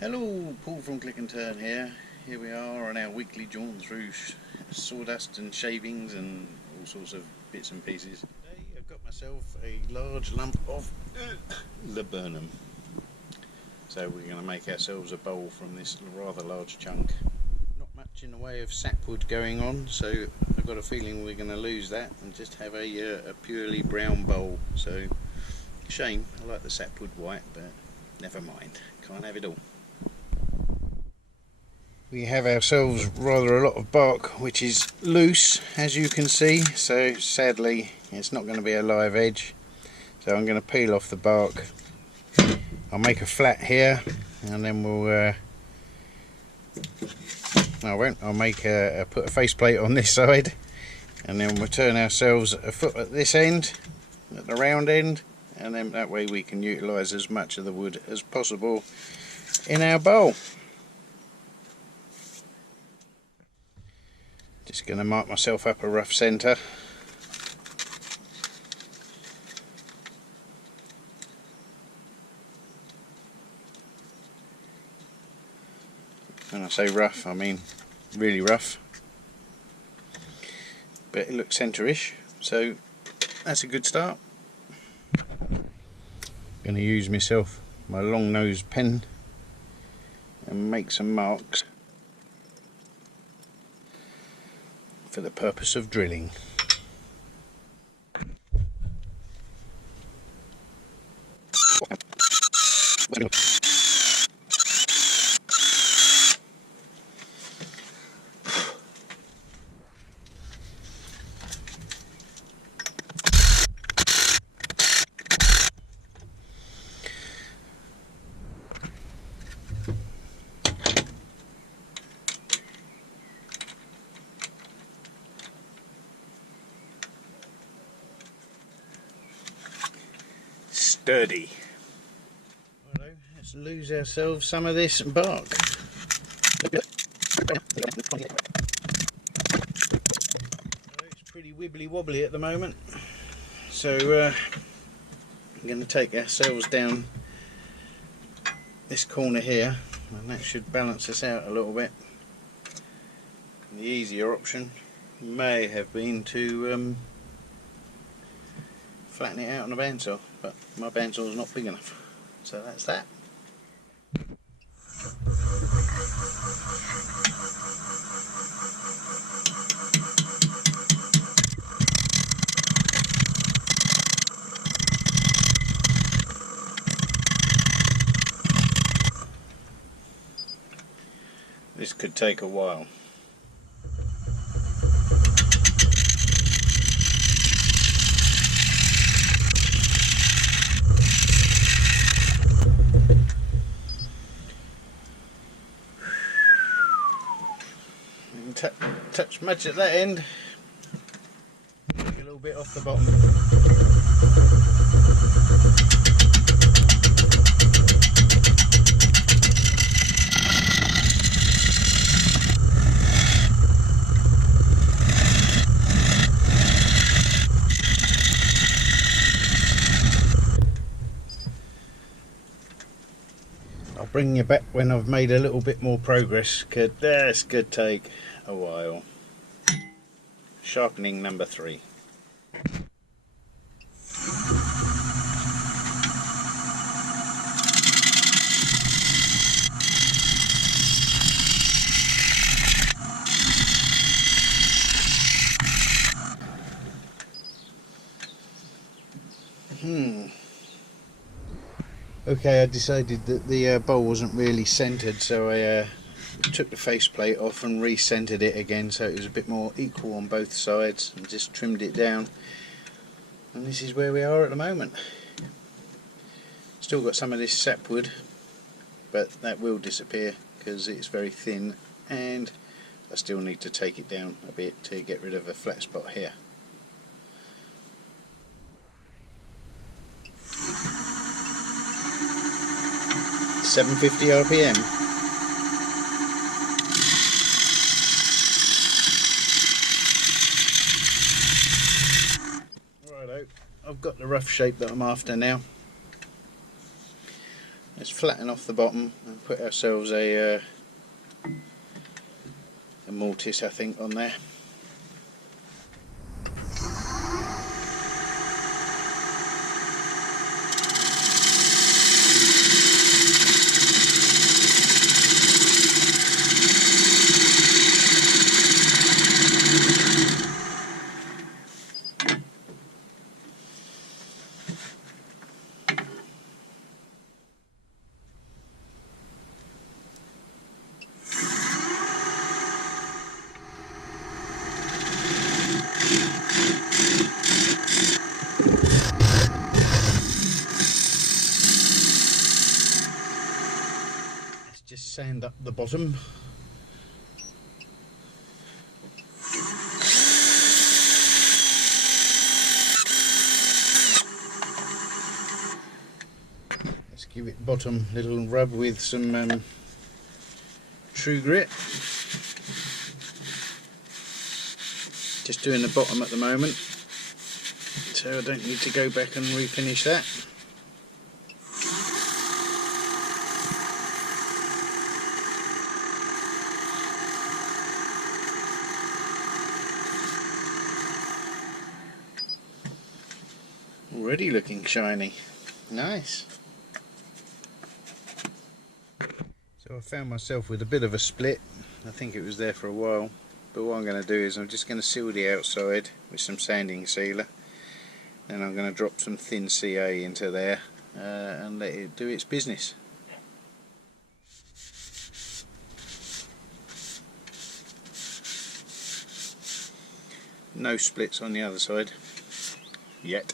Hello, Paul from Click and Turn here. Here we are on our weekly jaunt through sawdust and shavings and all sorts of bits and pieces. Today I've got myself a large lump of laburnum. So we're going to make ourselves a bowl from this rather large chunk. Not much in the way of sapwood going on, so I've got a feeling we're going to lose that and just have a purely brown bowl. So shame, I like the sapwood white, but never mind, can't have it all. We have ourselves rather a lot of bark which is loose, as you can see, so sadly it's not going to be a live edge, so I'm going to peel off the bark. I'll make a flat here and then we'll I won't, I'll make put a faceplate on this side and then we'll turn ourselves a foot at this end, at the round end, and then that way we can utilise as much of the wood as possible in our bowl. Just going to mark myself up a rough centre. When I say rough, I mean really rough. But it looks centre-ish, so that's a good start. Going to use my long nose pen and make some marks for the purpose of drilling. Sturdy. Righto, let's lose ourselves some of this bark. It's pretty wibbly wobbly at the moment, so we're going to take ourselves down this corner here, and that should balance us out a little bit. The easier option may have been to flatten it out on a bandsaw, but my bandsaw is not big enough, so that's that. This could take a while. Touch much at that end, take a little bit off the bottom. I'll bring you back when I've made a little bit more progress, because this could take a while. Sharpening number 3. Okay, I decided that the bowl wasn't really centered, so I took the faceplate off and re-centered it again so it was a bit more equal on both sides, and just trimmed it down, and this is where we are at the moment. Still got some of this sapwood, but that will disappear because it's very thin, and I still need to take it down a bit to get rid of a flat spot here. .750 RPM. Righto, I've got the rough shape that I'm after now. Let's flatten off the bottom and put ourselves a mortise, I think, on there. Just sand up the bottom. Let's give it bottom a little rub with some True Grit. Just doing the bottom at the moment, so I don't need to go back and refinish that. Already looking shiny. Nice. So I found myself with a bit of a split. I think it was there for a while, but what I'm going to do is I'm just going to seal the outside with some sanding sealer, and I'm going to drop some thin CA into there and let it do its business. No splits on the other side yet.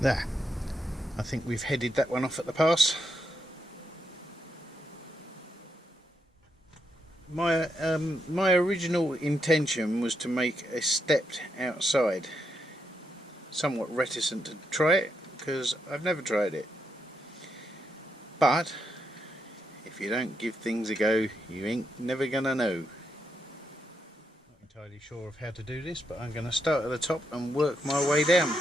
There, I think we've headed that one off at the pass. My original intention was to make a stepped outside. Somewhat reticent to try it because I've never tried it. But if you don't give things a go, you ain't never gonna know. Not entirely sure of how to do this, but I'm gonna start at the top and work my way down.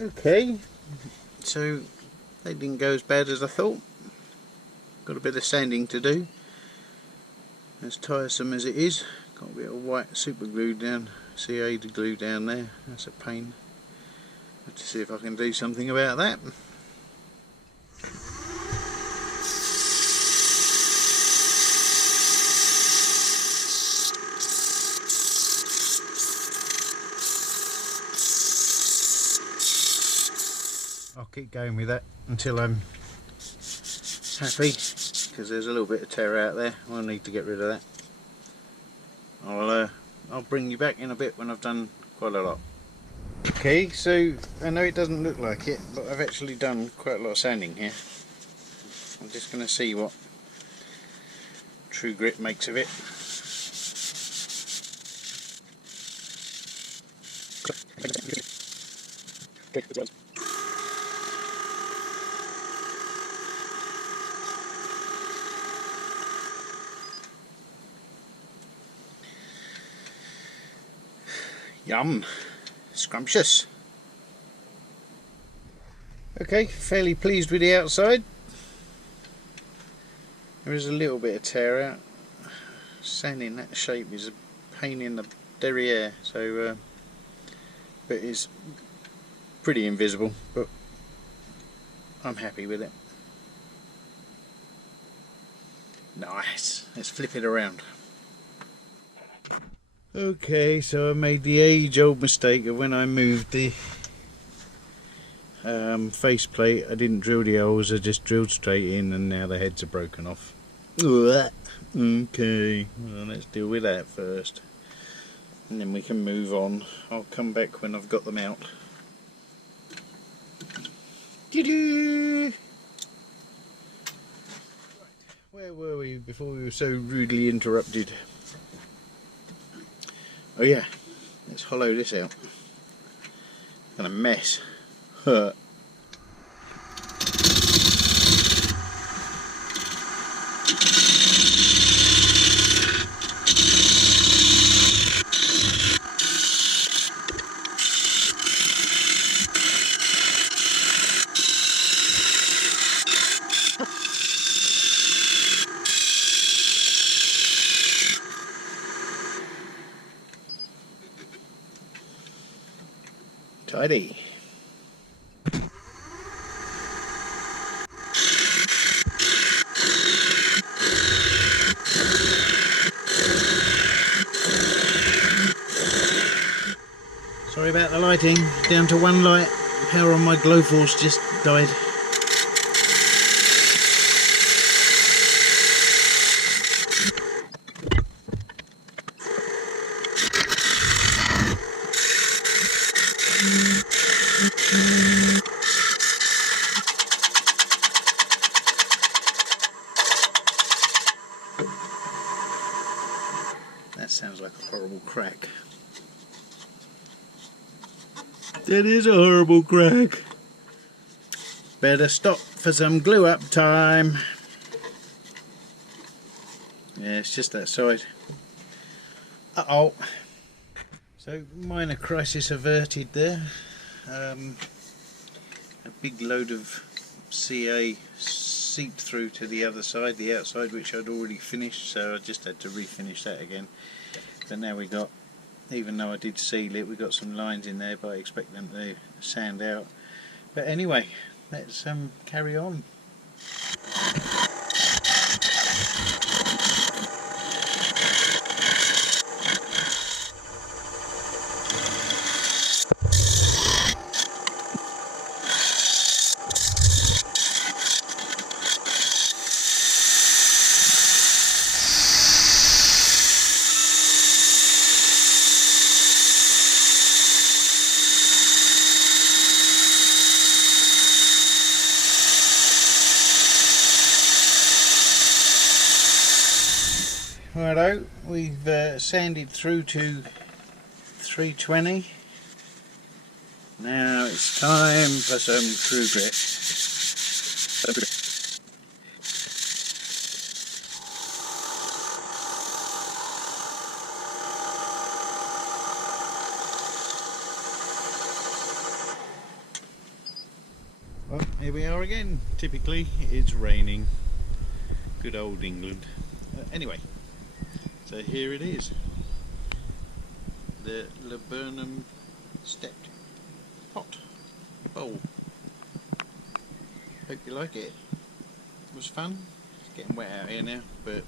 Okay, so they didn't go as bad as I thought. Got a bit of sanding to do, as tiresome as it is. Got a bit of white super glue down, CA to glue down there. That's a pain. Have to see if I can do something about that. I'll keep going with that until I'm happy, because there's a little bit of tear out there. I'll need to get rid of that. I'll bring you back in a bit when I've done quite a lot. Okay, so I know it doesn't look like it, but I've actually done quite a lot of sanding here. I'm just going to see what True Grit makes of it. Yum, scrumptious. Okay, fairly pleased with the outside. There is a little bit of tear out. Sanding that shape is a pain in the derriere, so but it's pretty invisible, but I'm happy with it. Nice, let's flip it around. Okay, so I made the age-old mistake of when I moved the faceplate, I didn't drill the holes, I just drilled straight in, and now the heads are broken off. Okay, well, let's deal with that first, and then we can move on. I'll come back when I've got them out. Doo-doo! Where were we before we were so rudely interrupted? Oh yeah, let's hollow this out. Got a mess. Huh. Tidy. Sorry about the lighting, down to one light. Power on my GloForce just died. That sounds like a horrible crack. That is a horrible crack. Better stop for some glue up time. Yeah, it's just that side. Uh-oh. So, minor crisis averted there. A big load of CA seeped through to the other side, the outside, which I'd already finished, so I just had to refinish that again. But now we got, even though I did seal it, we got some lines in there, but I expect them to sand out. But anyway, let's carry on. Righto, we've sanded through to 320. Now it's time for some True Grit. Well, here we are again. Typically it's raining. Good old England. Anyway. So here it is, the laburnum stepped pot bowl. Hope you like it. It was fun. It's getting wet out here now, but